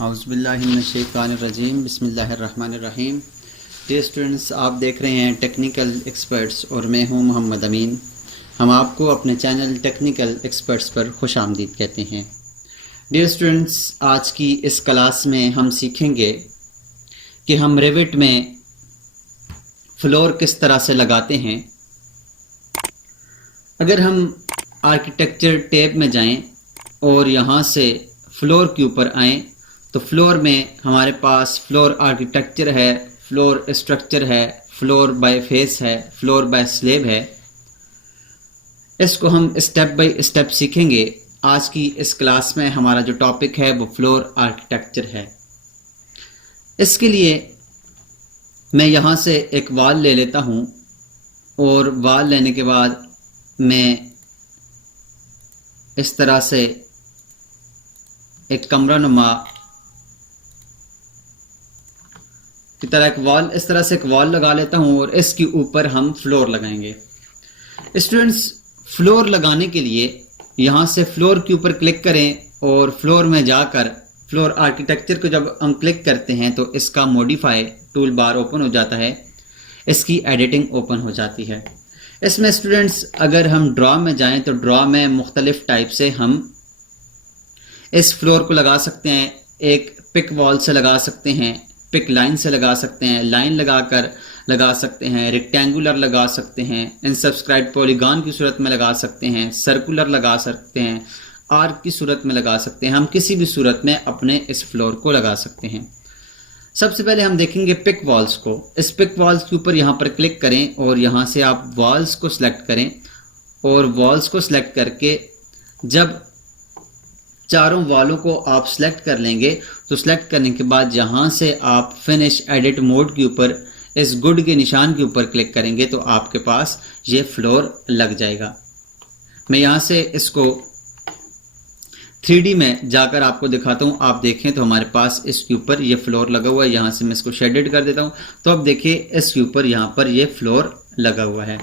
औज़ुबिल्लाहिमिनश्शैतानिर्रजीम बिस्मिल्लाहिर्रहमानिर्रहीम। Dear students, आप देख रहे हैं टेक्निकल एक्सपर्ट्स और मैं हूं मोहम्मद अमीन। हम आपको अपने चैनल टेक्निकल एक्सपर्ट्स पर खुशामदीद कहते हैं। डियर स्टूडेंट्स, आज की इस क्लास में हम सीखेंगे कि हम रेविट में फ्लोर किस तरह से लगाते हैं। अगर हम आर्किटेक्चर टैब में जाएं और यहाँ से फ्लोर के ऊपर आएँ तो फ्लोर में हमारे पास फ्लोर आर्किटेक्चर है, फ्लोर स्ट्रक्चर है, फ्लोर बाय फेस है, फ्लोर बाय स्लैब है। इसको हम स्टेप बाय स्टेप सीखेंगे। आज की इस क्लास में हमारा जो टॉपिक है वो फ्लोर आर्किटेक्चर है। इसके लिए मैं यहाँ से एक वॉल ले लेता हूँ और वॉल लेने के बाद मैं इस तरह से एक कमरा नुमा की तरह एक वॉल लगा लेता हूँ और इसके ऊपर हम फ्लोर लगाएंगे। स्टूडेंट्स, फ्लोर लगाने के लिए यहाँ से फ्लोर के ऊपर क्लिक करें और फ्लोर में जाकर फ्लोर आर्किटेक्चर को जब हम क्लिक करते हैं तो इसका मॉडिफाई टूल बार ओपन हो जाता है, इसकी एडिटिंग ओपन हो जाती है। इसमें स्टूडेंट्स अगर हम ड्रॉ में जाएं तो ड्रॉ में मुख्तलिफ टाइप से हम इस फ्लोर को लगा सकते हैं। एक पिक वॉल से लगा सकते हैं, पिक लाइन से लगा सकते हैं, लाइन लगाकर लगा सकते हैं, रेक्टेंगुलर लगा सकते हैं, इनसब्सक्राइब पॉलीगॉन की सूरत में लगा सकते हैं, सर्कुलर लगा सकते हैं, आर्क की सूरत में लगा सकते हैं। हम किसी भी सूरत में अपने इस फ्लोर को लगा सकते हैं। सबसे पहले हम देखेंगे पिक वॉल्स को। इस पिक वॉल्स के ऊपर यहाँ पर क्लिक करें और यहाँ से आप वॉल्स को सिलेक्ट करें और वॉल्स को सिलेक्ट करके जब चारों वॉलों को आप सिलेक्ट कर लेंगे तो सिलेक्ट करने के बाद यहाँ से आप फिनिश एडिट मोड के ऊपर इस गुड के निशान के ऊपर क्लिक करेंगे तो आपके पास ये फ्लोर लग जाएगा। मैं यहाँ से इसको 3D में जाकर आपको दिखाता हूँ। आप देखें तो हमारे पास इसके ऊपर ये फ्लोर लगा हुआ है। यहाँ से मैं इसको शेडेड कर देता हूँ तो अब देखिए इसके ऊपर यहाँ पर ये फ्लोर लगा हुआ है।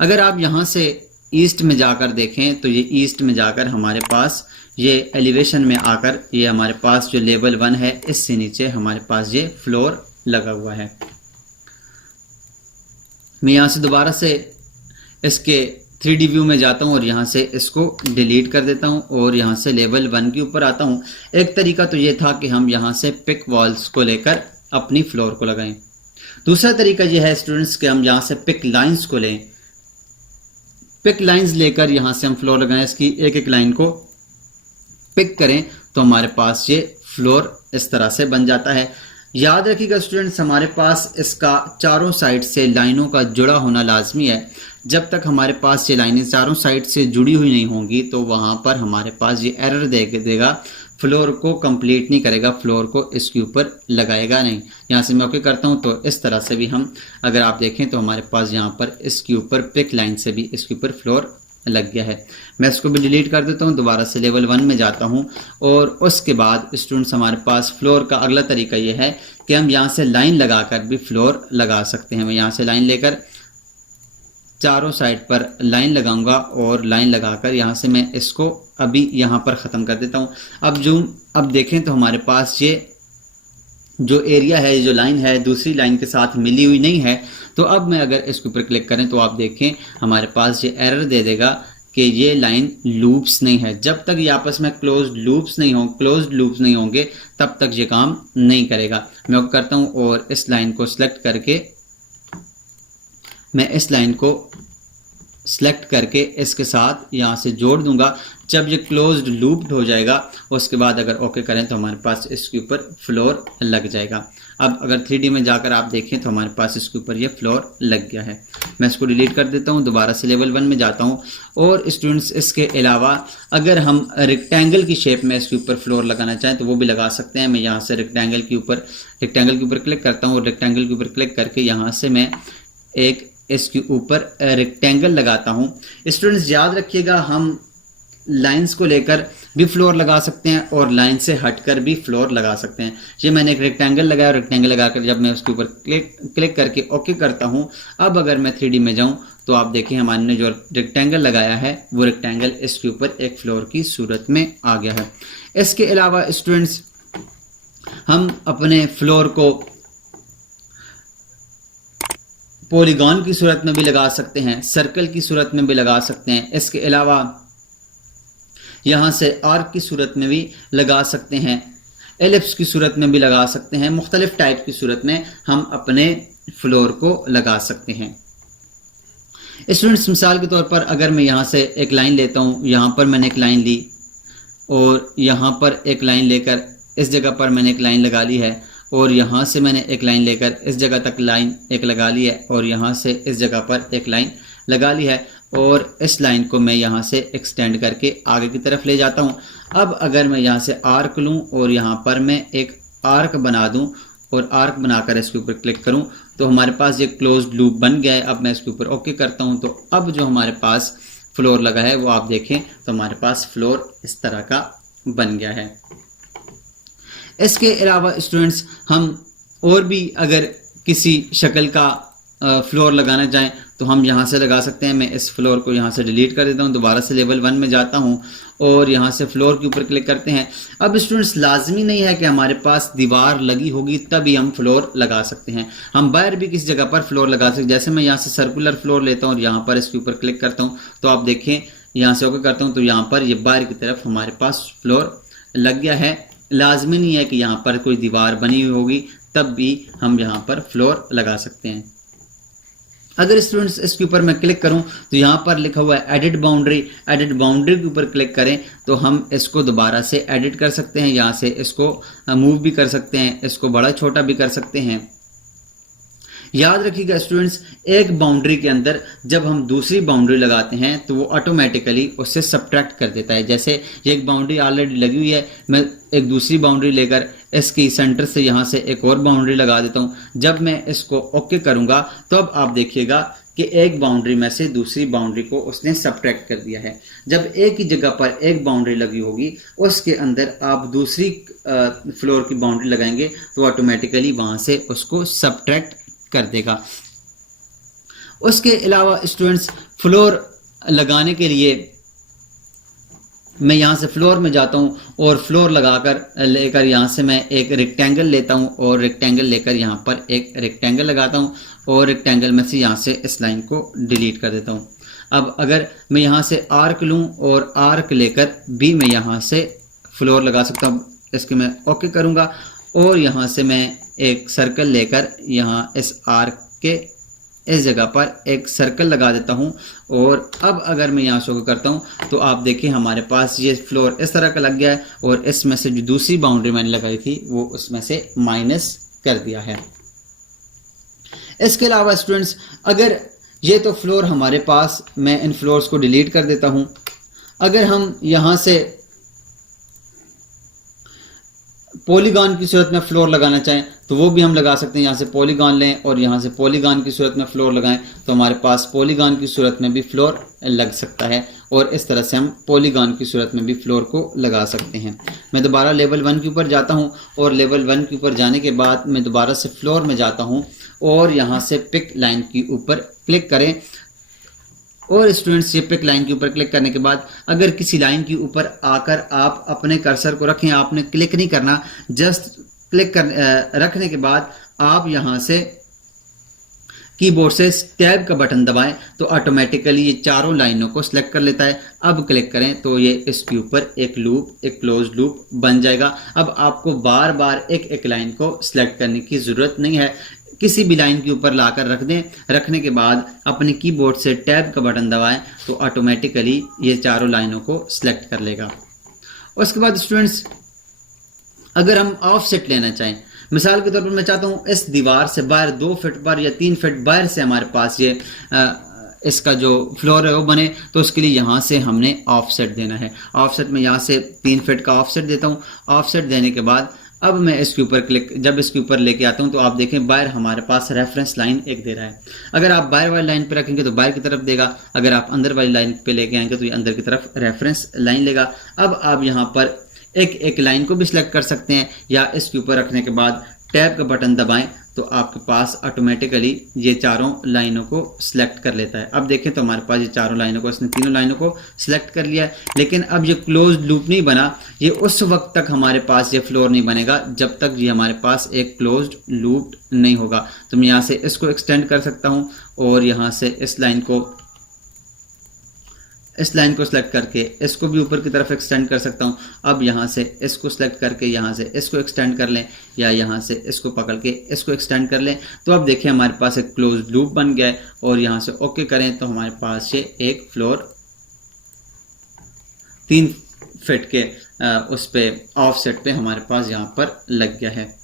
अगर आप यहाँ से ईस्ट में जाकर देखें तो ये ईस्ट में जाकर हमारे पास ये एलिवेशन में आकर ये हमारे पास जो लेवल 1 है इससे नीचे हमारे पास ये फ्लोर लगा हुआ है। मैं यहाँ से दोबारा से इसके 3D व्यू में जाता हूँ और यहाँ से इसको डिलीट कर देता हूँ और यहाँ से लेवल 1 के ऊपर आता हूँ। एक तरीका तो ये था कि हम यहाँ से पिक वॉल्स को लेकर अपनी फ्लोर को लगाएं। दूसरा तरीका ये है स्टूडेंट्स कि हम यहाँ से पिक लाइंस को लें। पिक लाइंस लेकर यहाँ से हम फ्लोर लगाएं। इसकी एक एक लाइन को पिक करें तो हमारे पास ये फ्लोर इस तरह से बन जाता है। याद रखिएगा स्टूडेंट्स, हमारे पास इसका चारों साइड से लाइनों का जुड़ा होना लाजमी है। जब तक हमारे पास ये लाइनें चारों साइड से जुड़ी हुई नहीं होंगी तो वहाँ पर हमारे पास ये एरर देगा, फ्लोर को कंप्लीट नहीं करेगा, फ्लोर को इसके ऊपर लगाएगा नहीं। यहाँ से मैं ओके करता हूँ तो इस तरह से भी हम अगर आप देखें तो हमारे पास यहाँ पर इसके ऊपर पिक लाइन से भी इसके ऊपर फ्लोर लग गया है। मैं इसको भी डिलीट कर देता हूँ, दोबारा से लेवल 1 में जाता हूँ और उसके बाद स्टूडेंट्स हमारे पास फ्लोर का अगला तरीका ये है कि हम यहाँ से लाइन लगाकर भी फ्लोर लगा सकते हैं। मैं यहाँ से लाइन लेकर चारों साइड पर लाइन लगाऊंगा और लाइन लगाकर यहाँ से मैं इसको अभी यहाँ पर ख़त्म कर देता हूँ। अब देखें तो हमारे पास ये जो एरिया है, जो लाइन है दूसरी लाइन के साथ मिली हुई नहीं है। तो अब मैं अगर इसके ऊपर क्लिक करें तो आप देखें हमारे पास ये एरर दे देगा कि ये लाइन लूप्स नहीं है। जब तक ये आपस में क्लोज्ड लूप्स नहीं होंगे तब तक ये काम नहीं करेगा। मैं अब करता हूँ और इस लाइन को सिलेक्ट करके मैं इस लाइन को सिलेक्ट करके इसके साथ यहाँ से जोड़ दूंगा। जब ये क्लोज्ड लूप्ड हो जाएगा उसके बाद अगर ओके करें तो हमारे पास इसके ऊपर फ्लोर लग जाएगा। अब अगर 3D में जाकर आप देखें तो हमारे पास इसके ऊपर ये फ्लोर लग गया है। मैं इसको डिलीट कर देता हूँ, दोबारा से लेवल 1 में जाता हूँ। और स्टूडेंट्स इसके अलावा अगर हम रेक्टेंगल की शेप में इसके ऊपर फ्लोर लगाना चाहें तो वो भी लगा सकते हैं। मैं यहाँ से रेक्टेंगल के ऊपर क्लिक करता हूँ और रेक्टेंगल के ऊपर क्लिक करके यहाँ से मैं एक इसके ऊपर रेक्टेंगल लगाता हूँ। स्टूडेंट्स याद रखिएगा, हम लाइंस को लेकर भी फ्लोर लगा सकते हैं और लाइन से हटकर भी फ्लोर लगा सकते हैं। ये मैंने एक रेक्टेंगल लगाया, रेक्टेंगल लगाकर जब मैं उसके ऊपर क्लिक करके ओके करता हूँ, अब अगर मैं 3D में जाऊँ तो आप देखें हमारे ने जो रेक्टेंगल लगाया है वो रेक्टेंगल इसके ऊपर एक फ्लोर की सूरत में आ गया है। इसके अलावा स्टूडेंट्स हम अपने फ्लोर को पॉलीगॉन की सूरत में भी लगा सकते हैं, सर्कल की सूरत में भी लगा सकते हैं। इसके अलावा यहाँ से आर्क की सूरत में भी लगा सकते हैं, एलिप्स की सूरत में भी लगा सकते हैं। मुख्तलिफ टाइप की सूरत में हम अपने फ्लोर को लगा सकते हैं। स्टूडेंट्स, मिसाल के तौर पर अगर मैं यहाँ से एक लाइन लेता हूँ, यहाँ पर मैंने एक लाइन ली और यहाँ पर एक लाइन लेकर इस जगह पर मैंने एक लाइन लगा ली है, और यहाँ से मैंने एक लाइन लेकर इस जगह तक लाइन एक लगा ली है, और यहाँ से इस जगह पर एक लाइन लगा ली है, और इस लाइन को मैं यहाँ से एक्सटेंड करके आगे की तरफ ले जाता हूँ। अब अगर मैं यहाँ से आर्क लूँ और यहाँ पर मैं एक आर्क बना दूँ और आर्क बनाकर इसके ऊपर क्लिक करूँ तो हमारे पास ये क्लोज्ड लूप बन गया है। अब मैं इसके ऊपर ओके करता हूँ तो अब जो हमारे पास फ्लोर लगा है वो आप देखें तो हमारे पास फ्लोर इस तरह का बन गया है। इसके अलावा स्टूडेंट्स, हम और भी अगर किसी शक्ल का फ्लोर लगाना चाहें तो हम यहाँ से लगा सकते हैं। मैं इस फ्लोर को यहाँ से डिलीट कर देता हूँ, दोबारा से लेवल 1 में जाता हूँ और यहाँ से फ्लोर के ऊपर क्लिक करते हैं। अब स्टूडेंट्स, लाजमी नहीं है कि हमारे पास दीवार लगी होगी तभी हम फ्लोर लगा सकते हैं, हम बाहर भी किसी जगह पर फ्लोर लगा सकते हैं। जैसे मैं यहाँ से सर्कुलर फ्लोर लेता हूँ और यहाँ पर इसके ऊपर क्लिक करता हूँ तो आप देखें, यहाँ से ओके करता हूँ तो यहाँ पर ये बाहर की तरफ हमारे पास फ्लोर लग गया है। लाजमी नहीं है कि यहाँ पर कोई दीवार बनी हुई होगी तब भी हम यहाँ पर फ्लोर लगा सकते हैं। अगर स्टूडेंट्स इसके ऊपर मैं क्लिक करूं तो यहाँ पर लिखा हुआ है एडिट बाउंड्री, एडिट बाउंड्री के ऊपर क्लिक करें तो हम इसको दोबारा से एडिट कर सकते हैं। यहाँ से इसको मूव भी कर सकते हैं, इसको बड़ा छोटा भी कर सकते हैं। याद रखिएगा स्टूडेंट्स, एक बाउंड्री के अंदर जब हम दूसरी बाउंड्री लगाते हैं तो वो ऑटोमेटिकली उससे सब्ट्रैक्ट कर देता है। जैसे ये एक बाउंड्री ऑलरेडी लगी हुई है, मैं एक दूसरी बाउंड्री लेकर इसकी सेंटर से यहाँ से एक और बाउंड्री लगा देता हूँ। जब मैं इसको ओके करूँगा तो अब आप देखिएगा कि एक बाउंड्री में से दूसरी बाउंड्री को उसने सब्ट्रैक्ट कर दिया है। जब एक ही जगह पर एक बाउंड्री लगी होगी उसके अंदर आप दूसरी फ्लोर की बाउंड्री लगाएंगे तो ऑटोमेटिकली वहाँ से उसको सब्ट्रैक्ट कर देगा। उसके अलावा स्टूडेंट्स, फ्लोर लगाने के लिए मैं यहाँ से फ्लोर में जाता हूँ और फ्लोर लगाकर लेकर यहाँ से मैं एक रेक्टेंगल लेता हूँ और रेक्टेंगल लेकर यहाँ पर एक रेक्टेंगल लगाता हूँ और रेक्टेंगल में से यहाँ से इस लाइन को डिलीट कर देता हूँ। अब अगर मैं यहाँ से आर्क लूँ और आर्क लेकर भी मैं यहाँ से फ्लोर लगा सकता हूँ। इसके मैं ओके करूँगा और यहाँ से मैं एक सर्कल लेकर यहाँ इस आर्क के इस जगह पर एक सर्कल लगा देता हूँ और अब अगर मैं यहाँ शो करता हूँ तो आप देखिए हमारे पास ये फ्लोर इस तरह का लग गया है और इसमें से जो दूसरी बाउंड्री मैंने लगाई थी वो उसमें से माइनस कर दिया है। इसके अलावा स्टूडेंट्स, अगर ये तो फ्लोर हमारे पास, मैं इन फ्लोर्स को डिलीट कर देता हूँ। अगर हम यहाँ से पॉलीगॉन की सूरत में फ्लोर लगाना चाहें तो वो भी हम लगा सकते हैं। यहाँ से पॉलीगॉन लें और यहाँ से पॉलीगॉन की सूरत में फ्लोर लगाएं तो हमारे पास पॉलीगॉन की सूरत में भी फ्लोर लग सकता है और इस तरह से हम पॉलीगॉन की सूरत में भी फ्लोर को लगा सकते हैं। मैं दोबारा लेवल 1 के ऊपर जाता हूँ और लेवल 1 के ऊपर जाने के बाद मैं दोबारा से फ्लोर में जाता हूँ और यहाँ से पिक लाइन के ऊपर क्लिक करें और स्टूडेंट्स, ये पिक लाइन के ऊपर क्लिक करने के बाद अगर किसी लाइन के ऊपर आकर आप अपने कर्सर को रखें, आपने क्लिक नहीं करना, जस्ट क्लिक कर रखने के बाद आप यहाँ से कीबोर्ड से टैब का बटन दबाएं तो ऑटोमेटिकली ये चारों लाइनों को सिलेक्ट कर लेता है। अब क्लिक करें तो ये इसके ऊपर एक लूप, एक क्लोज लूप बन जाएगा। अब आपको बार बार एक एक लाइन को सिलेक्ट करने की ज़रूरत नहीं है, किसी भी लाइन के ऊपर लाकर रख दें। रखने के बाद अपने कीबोर्ड से टैब का बटन दबाएं तो ऑटोमेटिकली ये चारों लाइनों को सिलेक्ट कर लेगा। उसके बाद स्टूडेंट्स, अगर हम ऑफसेट लेना चाहें, मिसाल के तौर पर मैं चाहता हूँ इस दीवार से बाहर 2 फीट पर या 3 फीट बाहर से हमारे पास ये इसका जो फ्लोर है वो बने, तो उसके लिए यहाँ से हमने ऑफसेट देना है। ऑफसेट में यहाँ से 3 फीट का ऑफसेट देता हूँ। ऑफसेट देने के बाद अब मैं इसके ऊपर जब इसके ऊपर लेके आता हूँ तो आप देखें बाहर हमारे पास रेफरेंस लाइन एक दे रहा है। अगर आप बाहर वाली लाइन पे रखेंगे तो बाहर की तरफ देगा, अगर आप अंदर वाली लाइन पे लेके आएंगे तो ये अंदर की तरफ रेफरेंस लाइन लेगा। अब आप यहाँ पर एक एक लाइन को भी सिलेक्ट कर सकते हैं या इसके ऊपर रखने के बाद टैब का बटन दबाएं तो आपके पास ऑटोमेटिकली ये चारों लाइनों को सिलेक्ट कर लेता है। अब देखें तो हमारे पास ये चारों लाइनों को, इसने तीनों लाइनों को सिलेक्ट कर लिया है, लेकिन अब ये क्लोज लूप नहीं बना। ये उस वक्त तक हमारे पास ये फ्लोर नहीं बनेगा जब तक ये हमारे पास एक क्लोज्ड लूप नहीं होगा। तो मैं यहाँ से इसको एक्सटेंड कर सकता हूँ और यहाँ से इस लाइन को सिलेक्ट करके इसको भी ऊपर की तरफ एक्सटेंड कर सकता हूँ। अब यहाँ से इसको सिलेक्ट करके यहाँ से इसको एक्सटेंड कर लें, या यहाँ से इसको पकड़ के इसको एक्सटेंड कर लें। तो अब देखिए हमारे पास एक क्लोज लूप बन गया है, और यहाँ से ओके करें तो हमारे पास ये एक फ्लोर 3 फीट के उस पे ऑफसेट पे हमारे पास यहाँ पर लग गया है।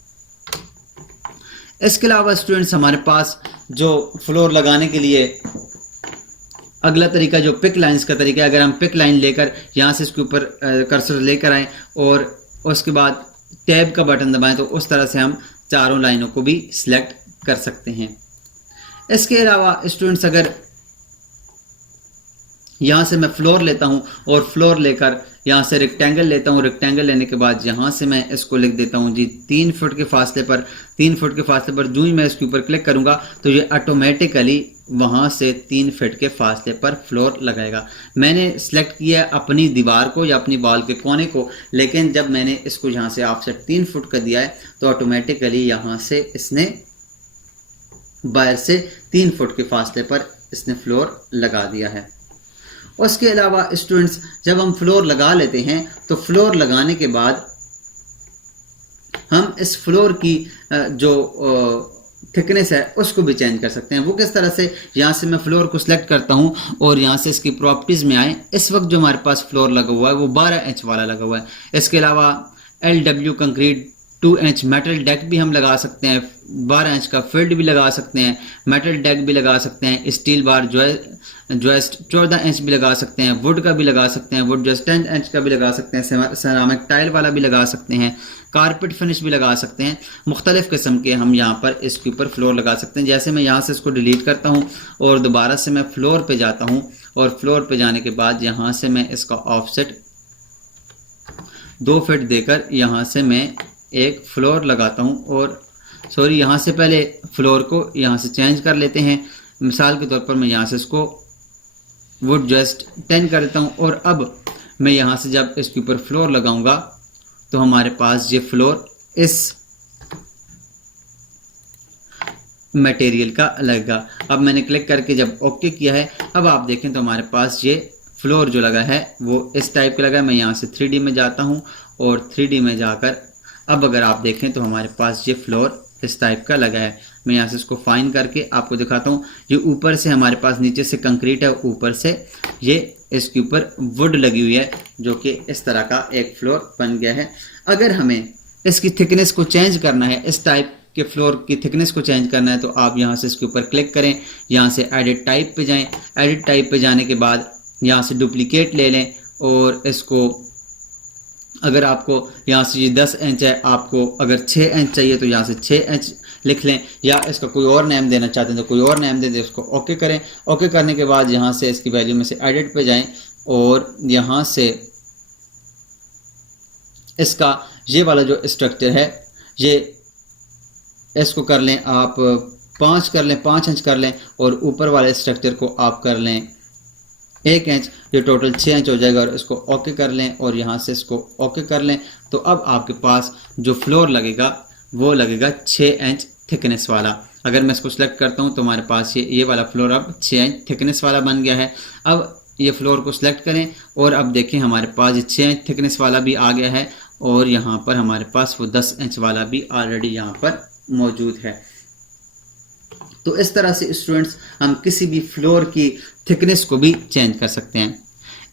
इसके अलावा स्टूडेंट्स हमारे पास जो फ्लोर लगाने के लिए अगला तरीका जो पिक लाइंस का तरीका है, अगर हम पिक लाइन लेकर यहाँ से इसके ऊपर कर्सर लेकर आएँ और उसके बाद टैब का बटन दबाएं तो उस तरह से हम चारों लाइनों को भी सिलेक्ट कर सकते हैं। इसके अलावा स्टूडेंट्स अगर यहाँ से मैं फ्लोर लेता हूँ और फ्लोर लेकर यहाँ से रेक्टेंगल लेता हूँ, रेक्टेंगल लेने के बाद यहाँ से मैं इसको लिख देता हूँ जी 3 फुट के फासले पर जो ही मैं इसके ऊपर क्लिक करूँगा तो ये ऑटोमेटिकली वहाँ से 3 फीट के फासले पर फ्लोर लगाएगा। मैंने सिलेक्ट किया अपनी दीवार को या अपनी वॉल के कोने को, लेकिन जब मैंने इसको यहाँ से ऑफसेट 3 फुट का दिया है तो ऑटोमेटिकली यहाँ से इसने बाहर से 3 फुट के फासले पर इसने फ्लोर लगा दिया है। उसके अलावा स्टूडेंट्स जब हम फ्लोर लगा लेते हैं तो फ्लोर लगाने के बाद हम इस फ्लोर की जो थिकनेस है उसको भी चेंज कर सकते हैं। वो किस तरह से, यहाँ से मैं फ्लोर को सिलेक्ट करता हूँ और यहाँ से इसकी प्रॉपर्टीज़ में आए। इस वक्त जो हमारे पास फ्लोर लगा हुआ है वो 12 इंच वाला लगा हुआ है। इसके अलावा LW concrete 2 inch metal deck भी हम लगा सकते हैं, 12 इंच का फील्ड भी लगा सकते हैं, मेटल डेक भी लगा सकते हैं, स्टील बार जॉइस्ट 14 इंच भी लगा सकते हैं, वुड का भी लगा सकते हैं, वुड जॉइस्ट 10 इंच का भी लगा सकते हैं, सेरामिक टाइल वाला भी लगा सकते हैं, कारपेट फिनिश भी लगा सकते हैं। मुख्तलिफ किस्म के हम यहाँ पर इसके ऊपर फ्लोर लगा सकते हैं। जैसे मैं यहाँ से इसको डिलीट करता हूँ और दोबारा से मैं फ्लोर पे जाता हूँ, और फ्लोर पे जाने के बाद यहाँ से मैं इसका ऑफसेट 2 फीट देकर यहाँ से मैं एक फ्लोर लगाता हूँ। और सॉरी, यहाँ से पहले फ्लोर को यहाँ से चेंज कर लेते हैं। मिसाल के तौर पर मैं यहाँ से इसको वुड जस्ट 10 कर देता हूँ, और अब मैं यहाँ से जब इसके ऊपर फ्लोर लगाऊंगा तो हमारे पास ये फ्लोर इस मटेरियल का लगेगा। अब मैंने क्लिक करके जब ओके किया है, अब आप देखें तो हमारे पास ये फ्लोर जो लगा है वो इस टाइप का लगा है। मैं यहाँ से 3D में जाता हूँ और 3D में जाकर अब अगर आप देखें तो हमारे पास ये फ्लोर इस टाइप का लगा है। मैं यहाँ से इसको फाइन करके आपको दिखाता हूँ। ये ऊपर से हमारे पास नीचे से कंक्रीट है, ऊपर से ये इसके ऊपर वुड लगी हुई है, जो कि इस तरह का एक फ्लोर बन गया है। अगर हमें इसकी थिकनेस को चेंज करना है, इस टाइप के फ्लोर की थिकनेस को चेंज करना है, तो आप यहाँ से इसके ऊपर क्लिक करें, यहाँ से एडिट टाइप पे जाएं। एडिट टाइप पे जाने के बाद यहाँ से डुप्लीकेट ले लें और इसको, अगर आपको यहाँ से ये 10 इंच है, आपको अगर 6 इंच चाहिए तो यहाँ से 6 इंच लिख लें, या इसका कोई और नेम देना चाहते हैं तो कोई और नेम दे दें। उसको ओके करें। ओके करने के बाद यहाँ से इसकी वैल्यू में से एडिट पे जाएं और यहाँ से इसका ये वाला जो स्ट्रक्चर है ये इसको कर लें आप 5 कर लें, 5 इंच कर लें, और ऊपर वाले स्ट्रक्चर को आप कर लें 1 इंच, ये टोटल 6 इंच हो जाएगा। और इसको ओके कर लें और यहाँ से इसको ओके कर लें, तो अब आपके पास जो फ्लोर लगेगा वो लगेगा 6 इंच थिकनेस वाला। अगर मैं इसको सिलेक्ट करता हूँ तो हमारे पास ये वाला फ्लोर अब 6 इंच थिकनेस वाला बन गया है। अब ये फ्लोर को सिलेक्ट करें और अब देखें हमारे पास ये 6 इंच थिकनेस वाला भी आ गया है, और यहाँ पर हमारे पास वो 10 इंच वाला भी ऑलरेडी यहाँ पर मौजूद है। तो इस तरह से स्टूडेंट्स हम किसी भी फ्लोर की थिकनेस को भी चेंज कर सकते हैं।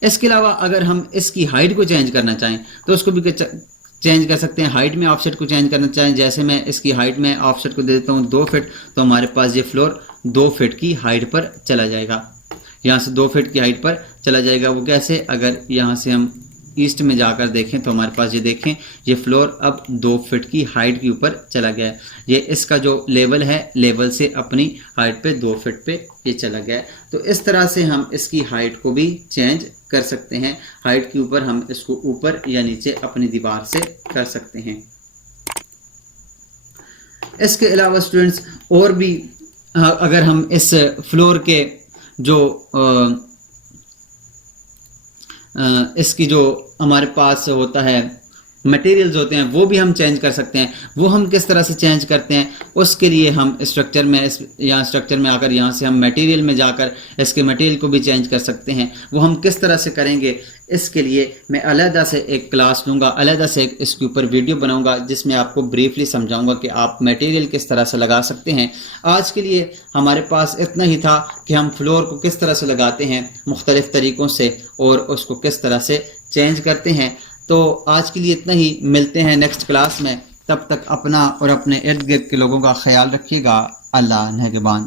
इसके अलावा अगर हम इसकी हाइट को चेंज करना चाहें तो उसको भी चेंज कर सकते हैं। हाइट में ऑफसेट को चेंज करना चाहें, जैसे मैं इसकी हाइट में ऑफसेट को दे देता हूँ 2 फीट, तो हमारे पास ये फ्लोर 2 फीट की हाइट पर चला जाएगा। यहाँ से 2 फीट की हाइट पर चला जाएगा। वो कैसे, अगर यहाँ से हम ईस्ट में जाकर देखें तो हमारे पास ये देखें ये फ्लोर अब 2 फीट की हाइट के ऊपर चला गया है। ये इसका जो लेवल है, लेवल से अपनी हाइट पे 2 फीट पे ये चला गया है। तो इस तरह से हम इसकी हाइट को भी चेंज कर सकते हैं। हाइट के ऊपर हम इसको ऊपर या नीचे अपनी दीवार से कर सकते हैं। इसके अलावा स्टूडेंट्स और भी अगर हम इस फ्लोर के जो इसकी जो हमारे पास होता है मटेरियल्स होते हैं वो भी हम चेंज कर सकते हैं। वो हम किस तरह से चेंज करते हैं, उसके लिए हम स्ट्रक्चर में यहाँ स्ट्रक्चर में आकर यहाँ से हम मटेरियल में जाकर इसके मटेरियल को भी चेंज कर सकते हैं। वो हम किस तरह से करेंगे, इसके लिए मैं अलहदा से एक क्लास लूँगा, अलहदा से इसके ऊपर वीडियो बनाऊँगा जिसमें आपको ब्रीफली समझाऊँगा कि आप मटेरियल किस तरह से लगा सकते हैं। आज के लिए हमारे पास इतना ही था कि हम फ्लोर को किस तरह से लगाते हैं मुख्तलिफ़ तरीक़ों से और उसको किस तरह से चेंज करते हैं। तो आज के लिए इतना ही, मिलते हैं नेक्स्ट क्लास में। तब तक अपना और अपने इर्द गिर्द के लोगों का ख्याल रखिएगा। अल्लाह निगहबान।